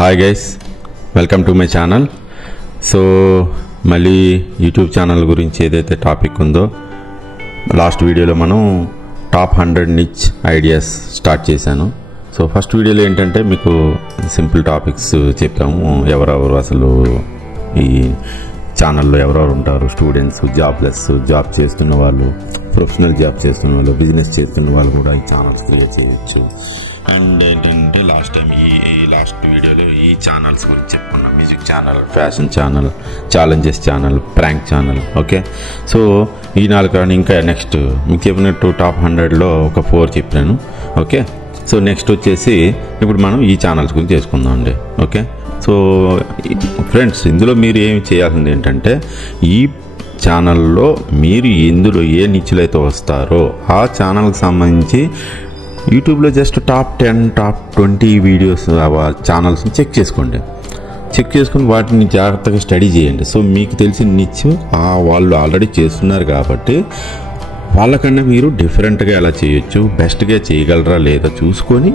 Hi guys, welcome to my channel. So మళ్ళీ YouTube channel గురించి ఏదైతే టాపిక్ ఉందో లాస్ట్ వీడియోలో మనం టాప్ 100 నిచ్ ఐడియాస్ స్టార్ట్ చేశాను. సో ఫస్ట్ వీడియోలో ఏంటంటే మీకు సింపుల్ టాపిక్స్ చెప్పాము. ఎవరెవరు అసలు ఈ ఛానల్లో ఎవరెవరు ఉంటారు, స్టూడెంట్స్, జాబ్లెస్, జాబ్ చేస్తున్న వాళ్ళు, ప్రొఫెషనల్ జాబ్ చేస్తున్న వాళ్ళు, బిజినెస్ చేస్తున్న వాళ్ళు కూడా ఈ ఛానల్స్ క్రియేట్ చేయొచ్చు. అండ్ ఏంటంటే లాస్ట్ టైం ఈ లాస్ట్ వీడియోలో ఈ ఛానల్స్ గురించి చెప్పుకున్నాం. Music channel, fashion channel, challenges channel, prank channel. Okay, so ఈ 4 కానీ ఇంకా నెక్స్ట్ మీకు చెప్పినట్టు టాప్ 100లో ఒక 4 చెప్పాను. ఓకే, సో నెక్స్ట్ వచ్చేసి ఇప్పుడు మనం ఈ ఛానల్స్ గురించి చేసుకుందాం అండి. ఓకే, సో ఫ్రెండ్స్ ఇందులో మీరు ఏమి చేయాల్సింది ఏంటంటే ఈ ఛానల్లో మీరు ఇందులో ఏ నిచ్చులు అయితే వస్తారో ఆ ఛానల్కి సంబంధించి యూట్యూబ్లో జస్ట్ టాప్ 10, టాప్ 20 వీడియోస్ ఛానల్స్ని చెక్ చేసుకొని వాటిని జాగ్రత్తగా స్టడీ చేయండి. సో మీకు తెలిసిన నిచ్చు వాళ్ళు ఆల్రెడీ చేస్తున్నారు కాబట్టి వాళ్ళకన్నా మీరు డిఫరెంట్గా ఎలా చేయొచ్చు, బెస్ట్గా చేయగలరా లేదా చూసుకొని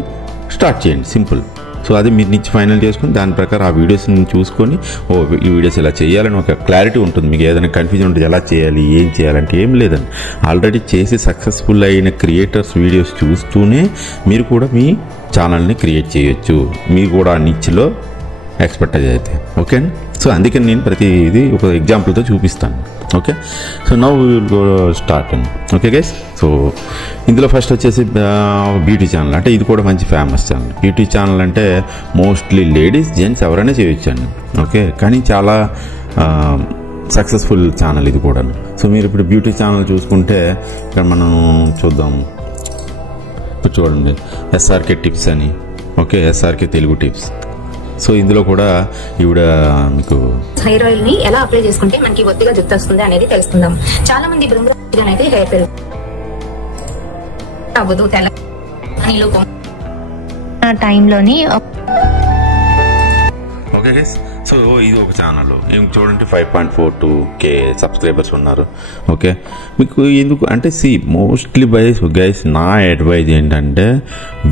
స్టార్ట్ చేయండి. సింపుల్. సో అది మీరు నిచ్చి ఫైనల్ చేసుకొని దాని ప్రకారం ఆ వీడియోస్ని చూసుకొని ఈ వీడియోస్ ఇలా చేయాలని ఒక క్లారిటీ ఉంటుంది. మీకు ఏదైనా కన్ఫ్యూజన్ ఉంటుంది ఎలా చేయాలి, ఏం చేయాలంటే ఏం లేదండి. ఆల్రెడీ చేసి సక్సెస్ఫుల్ అయిన క్రియేటర్స్ వీడియోస్ చూస్తూనే మీరు కూడా మీ ఛానల్ని క్రియేట్ చేయొచ్చు. మీరు కూడా ఆ నిచ్లో ఎక్స్పర్టైజ్ అయితే. ఓకే అండి. సో అందుకని నేను ప్రతి ఇది ఒక ఎగ్జాంపుల్తో చూపిస్తాను. Okay, so now we will go start అండి. ఓకే గైస్, సో ఇందులో ఫస్ట్ వచ్చేసి బ్యూటీ ఛానల్. అంటే ఇది కూడా మంచి ఫేమస్ ఛానల్. బ్యూటీ ఛానల్ అంటే మోస్ట్లీ లేడీస్, జెంట్స్ ఎవరైనా చేయొచ్చండి. ఓకే, కానీ చాలా సక్సెస్ఫుల్ ఛానల్ ఇది కూడా. సో మీరు ఇప్పుడు బ్యూటీ ఛానల్ చూసుకుంటే ఇక్కడ మనం చూద్దాము. ఇప్పుడు చూడండి, ఎస్ఆర్కే టిప్స్ అని. Okay, SRK Telugu tips. So ఇందులో కూడా ఈవిడ మీకు హెయిర్ ఆయిల్ ని ఎలా అప్లై చేసుకుంటే మనకి ఒత్తిగా జుట్టు వస్తుంది అనేది తెలుసుకుందాం. చాలా మంది అయితే హెయిర్ పెరుగు అవ్వదు టైంలోని. ఓకే గైస్, సో ఇది ఒక ఛానల్. ఏం చూడండి 5.42K సబ్స్క్రైబర్స్ ఉన్నారు. ఓకే, మీకు ఎందుకు అంటే మోస్ట్లీ గైస్ నా అడ్వైజ్ ఏంటంటే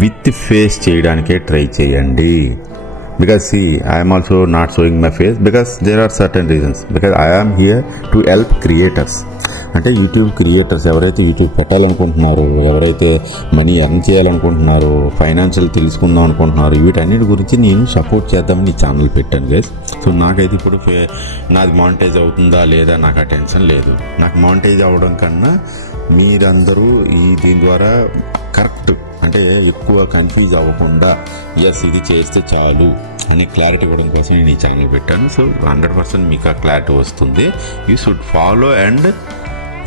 విత్ ఫేస్ చేయడానికే ట్రై చేయండి. Because I am also not showing my face because there are certain reasons. Because I am here to help creators. అంటే యూట్యూబ్ క్రియేటర్స్ ఎవరైతే యూట్యూబ్ పెట్టాలనుకుంటున్నారో, ఎవరైతే మనీ ఎర్న్ చేయాలనుకుంటున్నారో, financial తెలుసుకుందాం అనుకుంటున్నారో, వీటన్నిటి గురించి నేను సపోర్ట్ చేద్దామని ఈ ఛానల్ పెట్టాను గైస్. సో నాకైతే ఇప్పుడు నాది మానిటైజ్ అవుతుందా లేదా నాకు ఆ టెన్షన్ లేదు. నాకు మానిటైజ్ అవ్వడం కన్నా మీరందరూ దీని ద్వారా కరెక్ట్ అంటే ఎక్కువ కన్ఫ్యూజ్ అవ్వకుండా ఇది చేస్తే చాలు అని క్లారిటీ ఇవ్వడం కోసం నేను ఈ ఛానల్ పెట్టాను. సో 100% మీకు ఆ క్లారిటీ వస్తుంది. You should follow and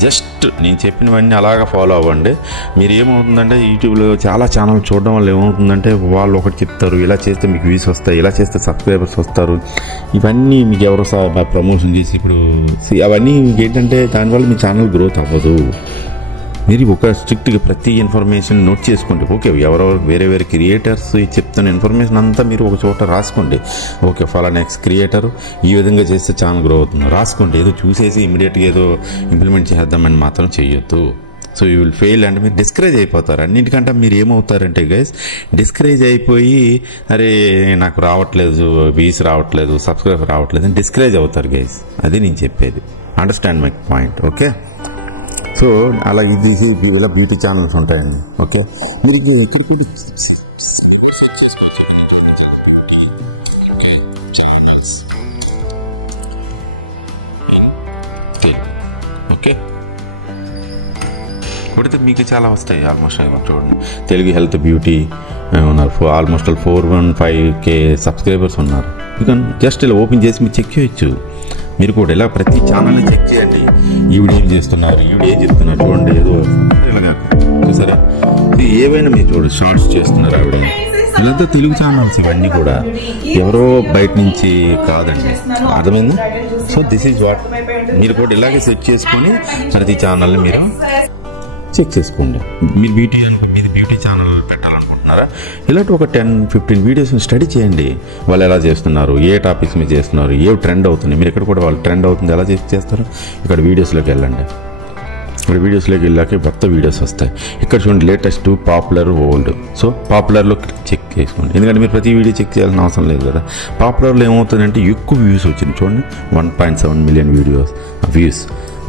just నేను చెప్పినవన్నీ అలాగా ఫాలో అవ్వండి. మీరు ఏమవుతుందంటే యూట్యూబ్లో చాలా ఛానల్ చూడడం వల్ల ఏమవుతుందంటే వాళ్ళు ఒకటి చెప్తారు, ఇలా చేస్తే మీకు వ్యూస్ వస్తాయి, ఇలా చేస్తే సబ్స్క్రైబర్స్ వస్తారు, ఇవన్నీ మీకు ఎవరో ప్రమోషన్ చేసి ఇప్పుడు అవన్నీ మీకు ఏంటంటే దానివల్ల మీ ఛానల్ గ్రోత్ అవ్వదు. మీరు ఒక స్ట్రిక్ట్గా ప్రతి ఇన్ఫర్మేషన్ నోట్ చేసుకోండి. ఓకే, ఎవరెవరు వేరే వేరే క్రియేటర్స్ చెప్తున్న ఇన్ఫర్మేషన్ అంతా మీరు ఒక చోట రాసుకోండి. ఓకే, ఫలానా నెక్స్ట్ క్రియేటర్ ఈ విధంగా చేస్తే ఛానల్ గ్రో అవుతుంది రాసుకోండి. ఏదో చూసేసి ఇమీడియట్గా ఏదో ఇంప్లిమెంట్ చేద్దామని మాత్రం చేయొద్దు. సో యూ విల్ ఫెయిల్ అంటే మీరు డిస్కరేజ్ అయిపోతారు. అన్నిటికంటే మీరు ఏమవుతారంటే గైస్ డిస్కరేజ్ అయిపోయి అరే నాకు రావట్లేదు, వ్యూస్ రావట్లేదు, సబ్స్క్రైబర్ రావట్లేదు అని డిస్కరేజ్ అవుతారు గైస్. అది నేను చెప్పేది. Understand my point. Okay, so అలా ఇది ఇలా బ్యూటీ ఛానల్స్ ఉంటాయండి. ఓకే, మీరు ఓకే కొడితే మీకు చాలా వస్తాయి. ఆల్మోస్ట్ చూడండి తెలుగు హెల్త్ బ్యూటీ ఉన్నారు. ఆల్మోస్ట్ 415K సబ్స్క్రైబర్స్ ఉన్నారు. యూ కెన్ జస్ట్ ఇలా ఓపెన్ చేసి మీరు చెక్ చేయొచ్చు. మీరు కూడా ఇలా ప్రతి ఛానల్ని చెక్ చేయండి. ఈవిడ ఏం చేస్తున్నారు, ఈవిడ ఏం చెప్తున్నారు చూడండి. ఏదో ఇలాగా చూసారా, ఏవైనా మీరు చూడండి షార్ట్స్ చేస్తున్నారు ఆవిడ. ఇలాంతా తెలుగు ఛానల్స్ ఇవన్నీ కూడా ఎవరో బయట నుంచి కాదండి. అర్థమైంది? సో దిస్ ఈజ్ వాట్ మీరు కూడా ఇలాగే సెట్ చేసుకొని ప్రతి ఛానల్ని మీరు చెక్ చేసుకోండి. మీరు బ్యూటీ ఛానల్ పెట్టాలనుకుంటున్నారా, ఇలాంటి ఒక 10-15 వీడియోస్ని స్టడీ చేయండి. వాళ్ళు ఎలా చేస్తున్నారు, ఏ టాపిక్స్ మీద చేస్తున్నారు, ఏ ట్రెండ్ అవుతుంది. మీరు ఇక్కడ కూడా వాళ్ళు ట్రెండ్ అవుతుంది ఎలా చేస్తారు ఇక్కడ వీడియోస్లోకి వెళ్ళండి. ఇక్కడ వీడియోస్లోకి వెళ్ళాక కొత్త వీడియోస్ వస్తాయి. ఇక్కడ చూడండి లేటెస్ట్, పాపులర్, ఓల్డ్. సో పాపులర్లో చెక్ చేసుకోండి, ఎందుకంటే మీరు ప్రతి వీడియో చెక్ చేయాల్సిన అవసరం లేదు కదా. పాపులర్లో ఏమవుతుందంటే ఎక్కువ వ్యూస్ వచ్చింది చూడండి, 1.7 million views,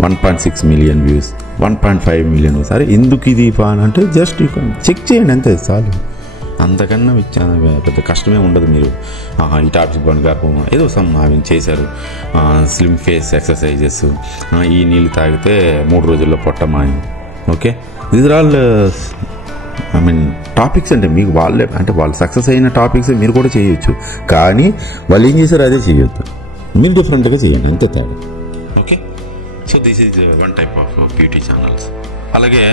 1.6 million views, 1.5 million views. అరే ఎందుకు ఇది అంటే జస్ట్ చెక్ చేయండి అంతే చాలు, అంతకన్నా పెద్ద కష్టమే ఉండదు. మీరు ఈ టాపిక్ గారు ఏదో సమ్ అవి చేశారు, స్లిమ్ ఫేస్ ఎక్సర్సైజెస్, ఈ నీళ్ళు తాగితే 3 రోజుల్లో పొట్టమాయి. Okay, these are all I mean topics. అంటే మీకు వాళ్ళే అంటే వాళ్ళు సక్సెస్ అయిన టాపిక్స్ మీరు కూడా చేయొచ్చు, కానీ వాళ్ళు ఏం చేశారు అదే చేయొద్దు, మీరు డిఫరెంట్గా చేయండి అంతే తేడా. Okay, so this is one type of beauty channels. అలాగే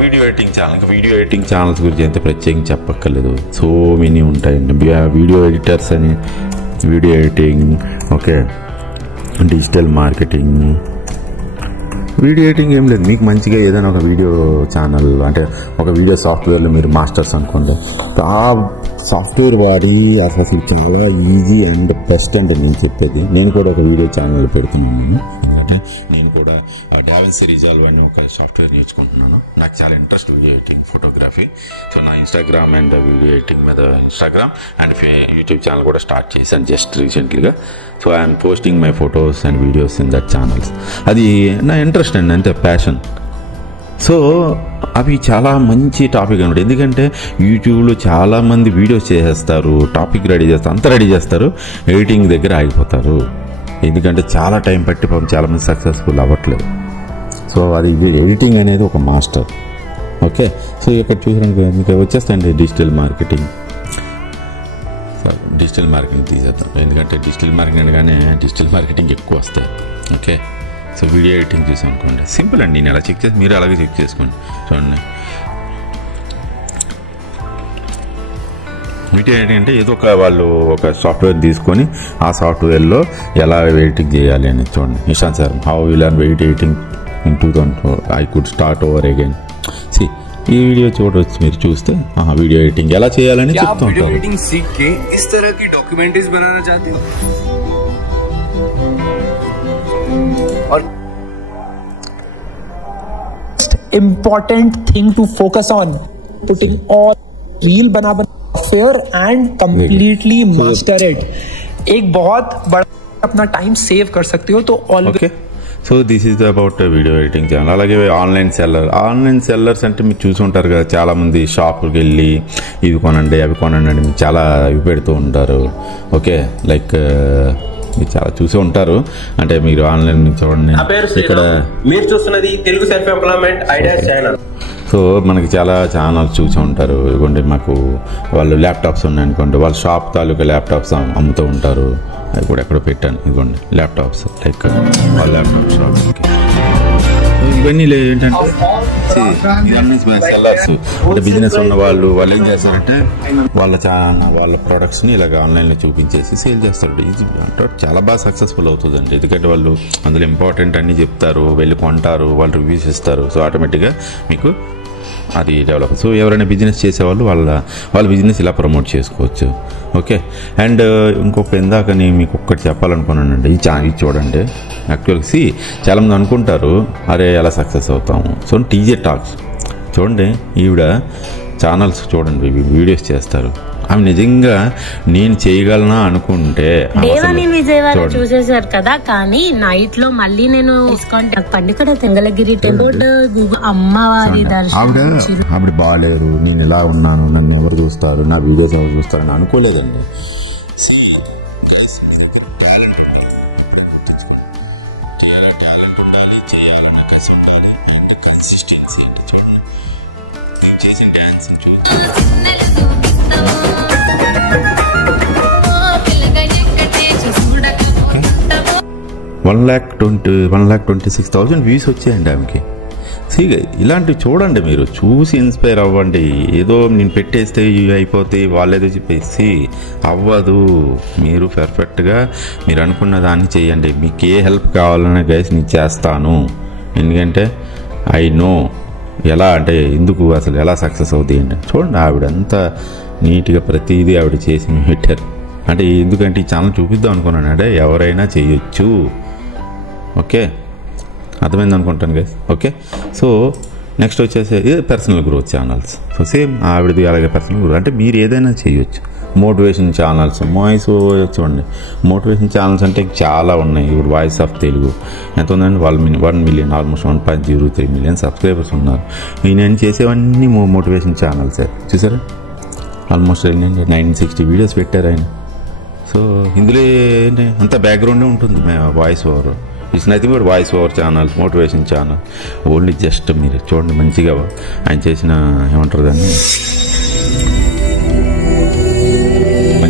వీడియో ఎడిటింగ్ ఛానల్. ఇంకా వీడియో ఎడిటింగ్ ఛానల్స్ గురించి ఎంత ప్రత్యేకంగా చెప్పక్కర్లేదు, సో మెనీ ఉంటాయండి. వీడియో ఎడిటర్స్ అని, video editing, okay, digital marketing. Video editing ఏం లేదు, మీకు మంచిగా ఏదైనా ఒక వీడియో ఛానల్ అంటే ఒక వీడియో సాఫ్ట్వేర్లో మీరు మాస్టర్స్ అనుకోండి, ఆ సాఫ్ట్వేర్ వాడి అసలు చాలా ఈజీ అండ్ బెస్ట్ అంటే నేను చెప్పేది. నేను కూడా ఒక వీడియో ఛానల్ పెడుతున్నాను, ఎందుకంటే నేను కూడా డావిన్సీ రిజాల్వ్ అని ఒక సాఫ్ట్వేర్ నేర్చుకుంటున్నాను. నాకు చాలా interest video editing, photography. So నా ఇన్స్టాగ్రామ్ అండ్ వీడియో ఎడిటింగ్ మీద ఇన్స్టాగ్రామ్ అండ్ యూట్యూబ్ ఛానల్ కూడా స్టార్ట్ చేశాను జస్ట్ రీసెంట్లీగా. So I'm posting my photos and videos in that channels. అది నా ఇంట్రెస్ట్ అండి, అంతే ప్యాషన్. సో అవి చాలా మంచి టాపిక్ అనమాట, ఎందుకంటే యూట్యూబ్లో చాలామంది వీడియోస్ చేసేస్తారు, టాపిక్ రెడీ చేస్తారు, అంతా రెడీ చేస్తారు, ఎడిటింగ్ దగ్గర ఆగిపోతారు. ఎందుకంటే చాలా టైం పట్టి పాపం చాలామంది సక్సెస్ఫుల్ అవ్వట్లేదు. సో అది ఎడిటింగ్ అనేది ఒక మాస్టర్. ఓకే, సో ఇక్కడ చూసాను మీకు వచ్చేస్తాయండి డిజిటల్ మార్కెటింగ్. డిజిటల్ మార్కెటింగ్ తీసేద్దాం, ఎందుకంటే డిజిటల్ మార్కెటింగ్ అనగానే డిజిటల్ మార్కెటింగ్ ఎక్కువ వస్తాయి. ఓకే, సో వీడియో ఎడిటింగ్ చూసాం అనుకోండి, సింపుల్ అండి. నేను ఎలా చెక్ చేసి మీరు అలాగే చెక్ చేసుకోండి. చూడండి, వీడియో ఎడిటింగ్ అంటే ఏదో వాళ్ళు ఒక సాఫ్ట్వేర్ తీసుకొని ఆ సాఫ్ట్వేర్లో ఎలా ఎడిటింగ్ చేయాలి అనేది చూడండి. Nishant sir, how you learn video editing in 2004 I could start over again. సి ఈ వీడియో చూడవచ్చు, మీరు చూస్తే వీడియో ఎడిటింగ్ ఎలా చేయాలని చెప్తూ ఉంటారు. important thing to focus on, putting all reel बना fair and completely master it. एक बहुत बड़ा अपना टाइम सेव कर सकते हो, तो okay. So this is about video editing channel. అలాగే ఆన్లైన్ సెల్లర్స్ అంటే మీరు చూసి ఉంటారు కదా, చాలామంది షాపుకి వెళ్ళి ఇవి కొనండి అవి కొనండి అని చాలా ఇవి పెడుతూ ఉంటారు. ఓకే, లైక్ మీరు చాలా చూసి ఉంటారు, అంటే మీరు ఆన్లైన్ చూడండి. ఇక్కడ మీరు చూస్తున్నది Telugu self employment ideas channel. So మనకి చాలా ఛానల్స్ చూసి ఉంటారు. ఇదిగోండి మాకు వాళ్ళు ల్యాప్టాప్స్ ఉన్నాయనుకోండి, వాళ్ళ షాప్ తాలూకా ల్యాప్టాప్స్ అమ్ముతూ ఉంటారు. అది కూడా ఎక్కడో పెట్టాను, ఇదిగోండి ల్యాప్టాప్స్, లైక్ వాళ్ళ ల్యాప్టాప్ షాప్. ఇవన్నీ ఏంటంటే సెల్లర్స్ అంటే బిజినెస్ ఉన్న వాళ్ళు ఏం చేస్తారంటే వాళ్ళ ప్రొడక్ట్స్ని ఇలాగ ఆన్లైన్లో చూపించేసి సేల్ చేస్తారు. ఇది అంటే చాలా బాగా సక్సెస్ఫుల్ అవుతుందండి, ఎందుకంటే వాళ్ళు అందులో ఇంపార్టెంట్ అన్నీ చెప్తారు, వెళ్ళి కొంటారు, వాళ్ళు రివ్యూస్ ఇస్తారు. సో ఆటోమేటిక్గా మీకు అది డెవలప్. సో ఎవరైనా బిజినెస్ చేసేవాళ్ళు వాళ్ళ బిజినెస్ ఇలా ప్రమోట్ చేసుకోవచ్చు. ఓకే, అండ్ ఇంకొక ఇందాకని మీకు ఒక్కటి చెప్పాలనుకున్నానండి. ఇది చూడండి, యాక్చువల్గా చాలామంది అనుకుంటారు అరే ఎలా సక్సెస్ అవుతాము. సో టీజే టాక్స్ చూడండి, ఈవిడ ఛానల్స్ చూడండి, వీడియోస్ చేస్తారు. ఆమె నిజంగా నేను చేయగలనా అనుకుంటే విజయవాడ చూసేసారు కదా, కానీ నైట్ లో మళ్ళీ నేను పండుగ తెంగలగిరి టెంపుల్ గూగుల్ అమ్మవారి దర్శనం. ఆవిడ బాగాలేరు, నేను ఇలా ఉన్నాను, నన్ను ఎవరు చూస్తారు, నా వీడియోస్ ఎవరు చూస్తారు అని అనుకోలేదండి. $1,26,000 వ్యూస్ వచ్చాయండి ఆమెకి. ఇలాంటివి చూడండి, మీరు చూసి ఇన్స్పైర్ అవ్వండి. ఏదో నేను పెట్టేస్తే ఇవి అయిపోతాయి వాళ్ళేదో చెప్పేసి అవ్వదు. మీరు పర్ఫెక్ట్గా మీరు అనుకున్న దాన్ని చేయండి. మీకు ఏ హెల్ప్ కావాలన్నా గైస్ నేను చేస్తాను, ఎందుకంటే ఐ నో ఎలా అంటే ఎందుకు అసలు ఎలా సక్సెస్ అవుతాయి అంటే. చూడండి ఆవిడంతా నీట్గా ప్రతిదీ ఆవిడ చేసి పెట్టారు. అంటే ఎందుకంటే ఈ ఛానల్ చూపిద్దాం అనుకున్నాను, అంటే ఎవరైనా చేయొచ్చు. ఓకే, అర్థమైంది అనుకుంటాను గైస్. ఓకే, సో నెక్స్ట్ వచ్చేసి personal growth channels. So same ఆవిడది అలాగే పర్సనల్ గ్రోత్ అంటే మీరు ఏదైనా చేయొచ్చు. మోటివేషన్ ఛానల్స్, వాయిస్ చూడండి, మోటివేషన్ ఛానల్స్ అంటే చాలా ఉన్నాయి. ఇప్పుడు వాయిస్ ఆఫ్ తెలుగు ఎంత ఉందండి, 1 మిలియన్, ఆల్మోస్ట్ 1.03 మిలియన్ సబ్స్క్రైబర్స్ ఉన్నారు. నేను చేసేవన్నీ మోటివేషన్ ఛానల్సే. చూసారా, ఆల్మోస్ట్ 960 వీడియోస్ పెట్టారు ఆయన. సో ఇందులో ఏంటి అంత బ్యాక్గ్రౌండే ఉంటుంది, voice over. It's nothing but voice over channels, motivation channel. Only just మీరు చూడండి మంచిగా ఆయన చేసిన ఏమంటారు దాన్ని.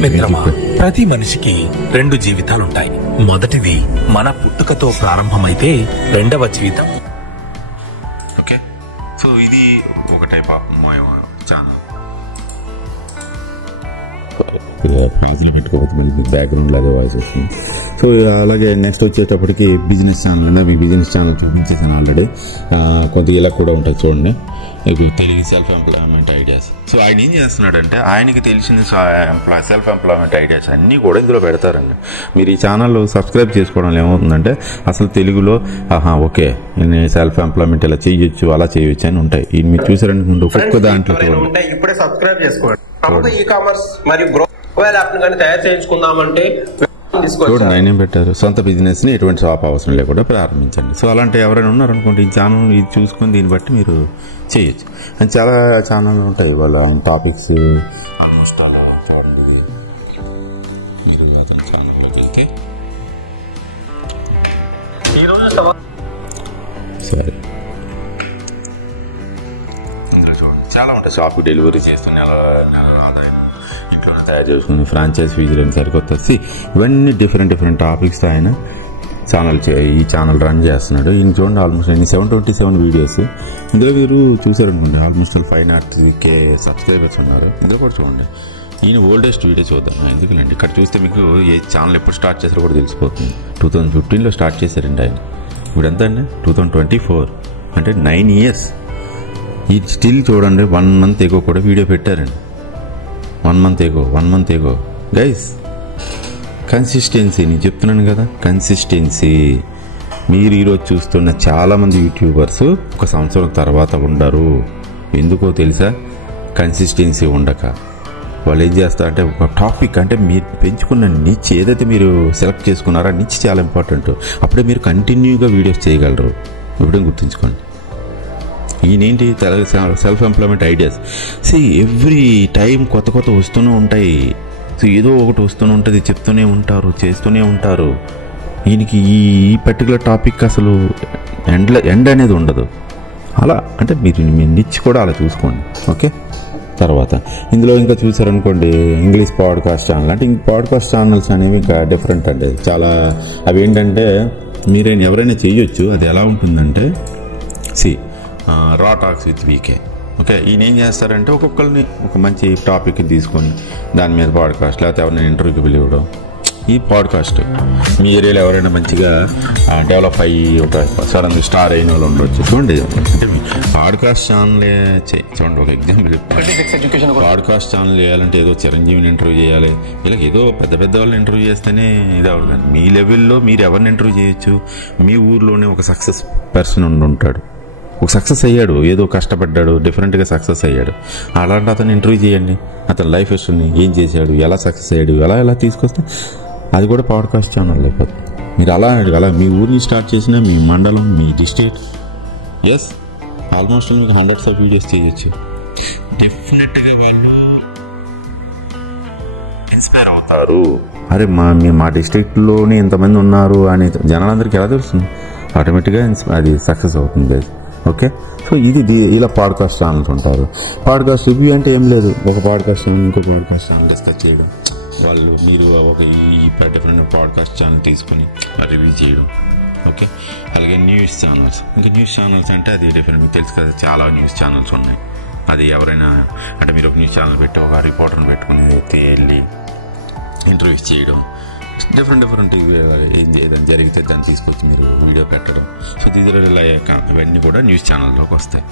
మిత్రమా, ప్రతి మనిషికి 2 జీవితాలుంటాయి. మొదటిది మన పుట్టుకతో ప్రారంభమైతే రెండవ జీవితం. ఓకే, సో ఇది ఒక టైప్ ఆఫ్ ఛానల్. క్లాస్లో పెట్టుకోవచ్చు, మళ్ళీ మీకు బ్యాక్గ్రౌండ్లో అదే వాయిస్ వస్తుంది. సో అలాగే నెక్స్ట్ వచ్చేటప్పటికి బిజినెస్ ఛానల్ అంటే మీ బిజినెస్ ఛానల్ చూపించేసాను ఆల్రెడీ. కొద్దిగా ఇలా కూడా ఉంటుంది చూడండి, ఇప్పుడు Telugu self employment ideas. So ఆయన ఏం చేస్తున్నాడంటే ఆయనకి తెలిసిన సెల్ఫ్ ఎంప్లాయ్మెంట్ ఐడియాస్ అన్నీ కూడా ఇందులో పెడతారండి. మీరు ఈ ఛానల్ సబ్స్క్రైబ్ చేసుకోవడం ఏమవుతుందంటే అసలు తెలుగులో ఓకే నేను సెల్ఫ్ ఎంప్లాయ్మెంట్ ఇలా చేయొచ్చు, అలా చేయొచ్చు అని ఉంటాయి. ఇది మీరు చూసారంటే ఒక్కొక్క దాంట్లో ఇప్పుడే సబ్స్క్రైబ్ చేసుకోండి. ఈ కామర్స్ మరియు మొబైల్ యాప్ కానీ తయారు చేయించుకుందామంటే చూడండి ఆయన ఏం పెట్టారు, సొంత బిజినెస్ ని ఎటువంటి షాప్ అవసరం లేకుండా ప్రారంభించండి. సో అలాంటి ఎవరైనా ఉన్నారనుకోండి ఈ ఛానల్ ఇది చూసుకొని దీన్ని బట్టి మీరు చేయొచ్చు. అండ్ చాలా ఛానల్ ఉంటాయి, వాళ్ళ ఆయన టాపిక్స్ ఆల్మోస్ట్ అలా ఫార్మ్లీ మీరు ఛానల్లోకి. సరే, ఇందులో చూడండి చాలా ఉంటాయి. షాప్ డెలివరీ చేస్తున్న నెల ఆదాయం, ఇంట్లో తయారు చేసుకుని ఫ్రాంచైజ్ ఫీజులు అని సరికొచ్చేసి ఇవన్నీ డిఫరెంట్ టాపిక్స్ ఆయన ఈ ఛానల్ రన్ చేస్తున్నాడు. ఈయన చూడండి ఆల్మోస్ట్ 727 వీడియోస్. ఇందులో మీరు చూసారనుకోండి ఆల్మోస్ట్ 503K సబ్స్క్రైబర్స్ ఉన్నారు. ఇందులో కూడా చూడండి ఈయన ఓల్డెస్ట్ వీడియో చూద్దాం. ఎందుకండి ఇక్కడ చూస్తే మీకు ఏ ఛానల్ ఎప్పుడు స్టార్ట్ చేశారో కూడా తెలిసిపోతుంది. 2015లో స్టార్ట్ చేశారండి ఆయన. ఇప్పుడు ఎంత అండి 2024 అంటే 9 years. ఈ స్టిల్ చూడండి 1 month ఎగో కూడా వీడియో పెట్టారండి. 1 month ఎగో గైస్. కన్సిస్టెన్సీ నేను చెప్తున్నాను కదా, కన్సిస్టెన్సీ. మీరు ఈరోజు చూస్తున్న చాలామంది యూట్యూబర్స్ 1 సంవత్సరం తర్వాత ఉండరు. ఎందుకో తెలుసా? కన్సిస్టెన్సీ ఉండక. వాళ్ళు ఏం చేస్తారంటే ఒక టాపిక్ అంటే మీరు పెంచుకున్న నిచ్ ఏదైతే మీరు సెలెక్ట్ చేసుకున్నారో ఆ నిచ్ చాలా ఇంపార్టెంట్. అప్పుడే మీరు కంటిన్యూగా వీడియోస్ చేయగలరు. ఇప్పుడే గుర్తుంచుకోండి. ఈయనేంటి self employment ideas. Every time కొత్త వస్తూనే ఉంటాయి. సో ఏదో ఒకటి వస్తూనే ఉంటుంది, చెప్తూనే ఉంటారు, చేస్తూనే ఉంటారు. ఈయనకి ఈ పర్టికులర్ టాపిక్ అసలు ఎండ్ అనేది ఉండదు. అలా అంటే మీరు మీ నిచ్ కూడా అలా చూసుకోండి. ఓకే, తర్వాత ఇందులో ఇంకా చూసారనుకోండి ఇంగ్లీష్ పాడ్కాస్ట్ ఛానల్. అంటే ఇంక పాడ్కాస్ట్ ఛానల్స్ అనేవి ఇంకా డిఫరెంట్ అండి చాలా. అవి ఏంటంటే మీరైనా ఎవరైనా చేయొచ్చు. అది ఎలా ఉంటుందంటే రా టాక్స్ విత్ వీకే. ఓకే, ఈయన ఏం చేస్తారంటే ఒక్కొక్కరిని ఒక మంచి టాపిక్ తీసుకొని దాని మీద పాడ్కాస్ట్, లేకపోతే ఎవరైనా ఇంటర్వ్యూకి పిలవడం. ఈ పాడ్కాస్ట్ మీ ఏరియాలో ఎవరైనా మంచిగా డెవలప్ అయ్యి ఒక సడన్ స్టార్ అయిన వాళ్ళు ఉండొచ్చు. చూడండి పాడ్కాస్ట్ ఛానల్ చూడండి ఒక ఎగ్జాంపుల్. పాడ్కాస్ట్ ఛానల్ చేయాలంటే ఏదో చిరంజీవిని ఇంటర్వ్యూ చేయాలి, ఇలా ఏదో పెద్ద వాళ్ళని ఇంటర్వ్యూ చేస్తేనే ఇది అవ్వదు. కానీ మీ లెవెల్లో మీరు ఎవరిని ఇంటర్వ్యూ చేయొచ్చు. మీ ఊర్లోనే ఒక సక్సెస్ పర్సన్ ఉంటాడు, ఒక సక్సెస్ అయ్యాడు, ఏదో కష్టపడ్డాడు, డిఫరెంట్గా సక్సెస్ అయ్యాడు. అలాంటి అతను ఇంటర్వ్యూ చేయండి. అతని లైఫ్ హిస్టరీని ఏం చేశాడు, ఎలా సక్సెస్ అయ్యాడు, ఎలా తీసుకొస్తే అది కూడా పాడ్కాస్ట్ ఛానల్ అయిపోతుంది. మీరు అలా మీ ఊరిని స్టార్ట్ చేసిన మీ మండలం, మీ డిస్ట్రిక్ట్, ఆల్మోస్ట్ మీకు హండ్రెడ్స్ ఆఫ్ వీడియోస్ చేయొచ్చు. డెఫినెట్గా వాళ్ళు ఇన్స్పైర్ అవుతారు. అరే మా డిస్ట్రిక్ట్లోనే ఎంతమంది ఉన్నారు అని జనాలందరికీ ఎలా తెలుస్తుంది? ఆటోమేటిక్గా అది సక్సెస్ అవుతుంది. ఓకే, సో ఇది ఇలా పాడ్కాస్ట్ ఛానల్స్ ఉంటారు. పాడ్కాస్ట్ రివ్యూ అంటే ఏం లేదు, ఒక పాడ్కాస్ట్ ఛానల్ ఇంకో పాడ్కాస్ట్ ఛానల్ డిస్కస్ చేయడం. మీరు ఒక ఈ డిఫరెంట్ పాడ్కాస్ట్ ఛానల్ తీసుకొని రివ్యూ చేయడం. ఓకే, అలాగే న్యూస్ ఛానల్స్. ఇంకా న్యూస్ ఛానల్స్ అంటే అది డిఫరెంట్. మీకు తెలుసు కదా చాలా న్యూస్ ఛానల్స్ ఉన్నాయి. అది ఎవరైనా అంటే మీరు ఒక న్యూస్ ఛానల్ పెట్టి ఒక రిపోర్టర్ని పెట్టుకుని వెళ్ళి ఇంటర్వ్యూస్ చేయడం. డిఫరెంట్ ఏదైనా జరిగితే దాన్ని తీసుకొచ్చి మీరు వీడియో పెట్టడం. సో ఇవన్నీ కూడా న్యూస్ ఛానల్లోకి వస్తాయి.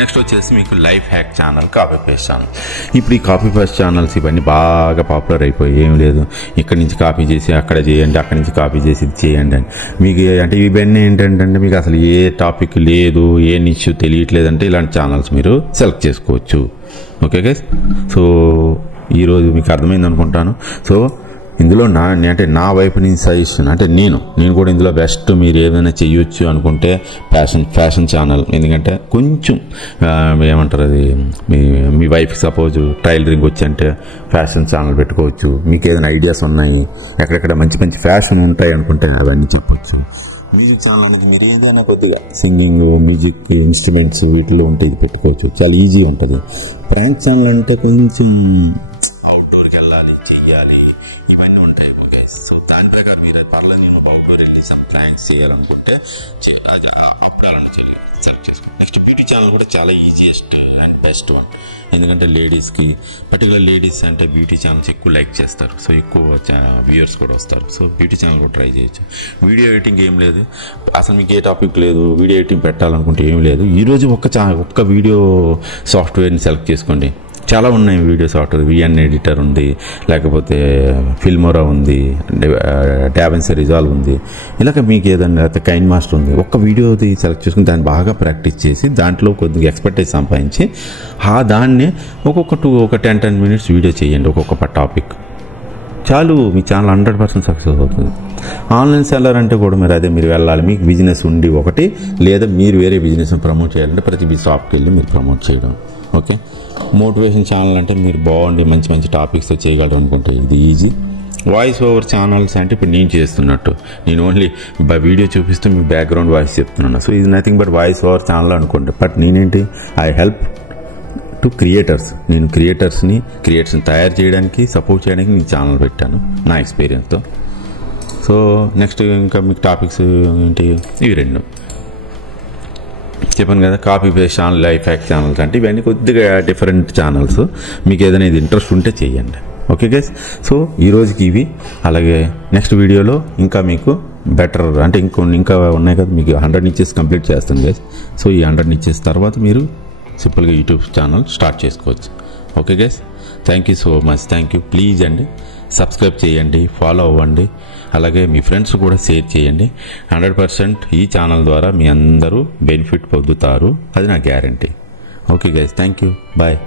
నెక్స్ట్ వచ్చేసి మీకు life hack channel, copy paste channel. ఇప్పుడు ఈ కాపీ పేస్ట్ ఛానల్స్ ఇవన్నీ బాగా పాపులర్ అయిపోయి ఏం లేదు ఇక్కడి నుంచి కాపీ చేసి అక్కడ చేయండి, అక్కడి నుంచి కాపీ చేసి ఇది చేయండి అని. మీకు అంటే ఇవన్నీ ఏంటంటే మీకు అసలు ఏ టాపిక్ లేదు, ఏ నిష్యూ తెలియట్లేదంటే ఇలాంటి ఛానల్స్ మీరు సెలెక్ట్ చేసుకోవచ్చు. ఓకే గైస్, సో ఈరోజు మీకు అర్థమైంది అనుకుంటాను. సో ఇందులో అంటే నా వైపు నుంచి సజెషన్ అంటే నేను కూడా ఇందులో బెస్ట్ మీరు ఏదైనా చేయొచ్చు అనుకుంటే ఫ్యాషన్ ఛానల్. ఎందుకంటే కొంచెం ఏమంటారు అది మీ వైఫ్ సపోజ్ టైలరింగ్ వచ్చి అంటే ఫ్యాషన్ ఛానల్ పెట్టుకోవచ్చు. మీకు ఏదైనా ఐడియాస్ ఉన్నాయి, ఎక్కడెక్కడ మంచి మంచి ఫ్యాషన్ ఉంటాయి అనుకుంటే అవన్నీ చెప్పొచ్చు. మ్యూజిక్ ఛానల్కి మీరు ఏదైనా కొద్దిగా సింగింగ్, మ్యూజిక్ ఇన్స్ట్రుమెంట్స్ వీటిలో ఉంటే ఇది పెట్టుకోవచ్చు, చాలా ఈజీ ఉంటుంది. ప్రాంక్ ఛానల్ అంటే కొంచెం అవుట్డోర్కి వెళ్ళాలి, చెయ్యాలి, ఇవన్నీ ఉంటాయి. ఓకే, సో దాని ప్రకారం మీరు పర్లేదు నేను అవుట్డోర్ వెళ్ళి సమ్ ప్రాంక్స్ చేయాలనుకుంటే సెలెక్ట్ చేసుకోండి. నెక్స్ట్ బ్యూటీ ఛానల్ కూడా చాలా ఈజియెస్ట్ అండ్ బెస్ట్ వన్. ఎందుకంటే లేడీస్కి పర్టికులర్ లేడీస్ అంటే బ్యూటీ ఛానల్స్ ఎక్కువ లైక్ చేస్తారు, సో ఎక్కువ వ్యూయర్స్ కూడా వస్తారు. సో బ్యూటీ ఛానల్ కూడా ట్రై చేయొచ్చు. వీడియో ఎడిటింగ్ ఏం లేదు, అసలు మీకు ఏ టాపిక్ లేదు, వీడియో ఎడిటింగ్ పెట్టాలనుకుంటే ఏం లేదు. ఈరోజు ఒక్క వీడియో సాఫ్ట్వేర్ని సెలెక్ట్ చేసుకోండి. చాలా ఉన్నాయి వీడియో సాఫ్ట్వేర్, విఎన్ ఎడిటర్ ఉంది, లేకపోతే ఫిల్మోరా ఉంది, డావిన్సీ రిజాల్వ్ ఉంది, ఇలాగ మీకు ఏదైనా కైన్ మాస్టర్ ఉంది. ఒక్క వీడియోది సెలెక్ట్ చేసుకుని దాన్ని బాగా ప్రాక్టీస్ చేసి దాంట్లో కొద్దిగా ఎక్స్పర్టైజ్ సంపాదించి దాన్ని ఒక 10 minutes వీడియో చేయండి ఒక్కొక్క టాపిక్. చాలు, మీ ఛానల్ 100% సక్సెస్ అవుతుంది. ఆన్లైన్ సెల్లర్ అంటే కూడా మీరు వెళ్ళాలి, మీకు బిజినెస్ ఉండి ఒకటి, లేదా మీరు వేరే బిజినెస్ని ప్రమోట్ చేయాలంటే ప్రతి షాప్కి వెళ్ళి మీరు ప్రమోట్ చేయడం. ఓకే, మోటివేషన్ ఛానల్ అంటే మీరు బాగుండి మంచి మంచి టాపిక్స్తో చేయగలరు అనుకుంటే ఇది ఈజీ. వాయిస్ ఓవర్ ఛానల్స్ అంటే ఇప్పుడు నేను చేస్తున్నట్టు, నేను ఓన్లీ వీడియో చూపిస్తూ మీకు బ్యాక్గ్రౌండ్ వాయిస్ చెప్తున్నాను. సో ఇది nothing but voice over channel అనుకోండి. బట్ నేనేంటి, ఐ హెల్ప్ టు క్రియేటర్స్. నేను క్రియేటర్స్ని తయారు చేయడానికి, సపోర్ట్ చేయడానికి నేను ఛానల్ పెట్టాను నా ఎక్స్పీరియన్స్తో. సో నెక్స్ట్ ఇంకా మీకు టాపిక్స్ ఏంటి, ఇవి రెండు చెప్పాను కదా. Copy paste channel, life hack channels అంటే ఇవన్నీ కొద్దిగా డిఫరెంట్ ఛానల్స్. మీకు ఏదైనా ఇది ఇంట్రెస్ట్ ఉంటే చెయ్యండి. ఓకే గైస్, సో ఈరోజుకి ఇవి. అలాగే నెక్స్ట్ వీడియోలో ఇంకా మీకు బెటర్ అంటే ఇంకా ఉన్నాయి కదా, మీకు 100 niches కంప్లీట్ చేస్తాను గైస్. సో ఈ 100 niches తర్వాత మీరు సింపుల్గా యూట్యూబ్ ఛానల్ స్టార్ట్ చేసుకోవచ్చు. Okay guys, thank you so much. Thank you. Please అండి సబ్స్క్రైబ్ చేయండి, ఫాలో అవ్వండి, అలాగే మీ ఫ్రెండ్స్ కూడా షేర్ చేయండి. 100% ఈ ఛానల్ ద్వారా మీ అందరూ బెనిఫిట్ పొందుతారు, అది నా guarantee. Okay guys, thank you, bye.